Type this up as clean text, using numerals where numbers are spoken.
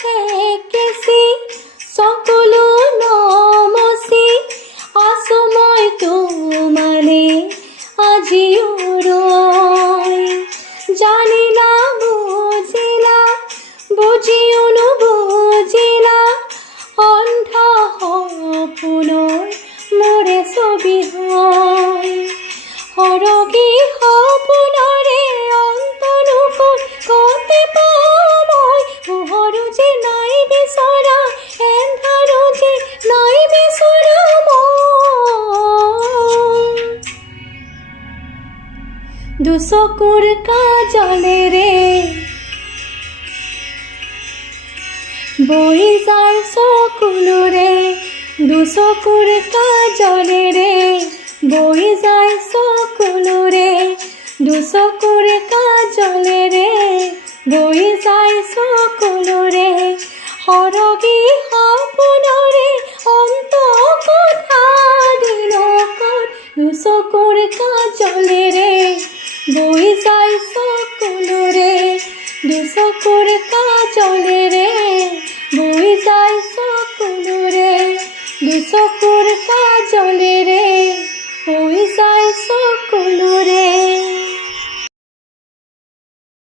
ঠেকেছি সকলো নমচি আছো মই তোমালে আজিও ৰৈ জানিলা বুজিলা বুজিও নুবুজিলা অন্ধ সপোনৰ মোৰে ছবি হয় সৰগী সপোনৰে অন্তনো কতে পাওঁ মই পোহৰো যে নাই বিচৰা এন্ধাৰো যে নাই বিচৰা মই দুচকুৰ কাজলেৰে বৈ যায় চকুলোৰে দুচকুৰ কাজলেৰে বৈ যায় চকুলোৰে দুচকুৰ কাজলেৰে বৈ যায় চকুলোৰে সৰগী সপোনৰে অন্ত কথা দিনত দুচকুৰ কাজলেৰে বৈ যায় চকুলোৰে দুচকুৰ কাজলেৰে বৈ যায় চকুলোৰে দুচকুৰ কাজলেৰে বৈ যায় চকুলোৰে।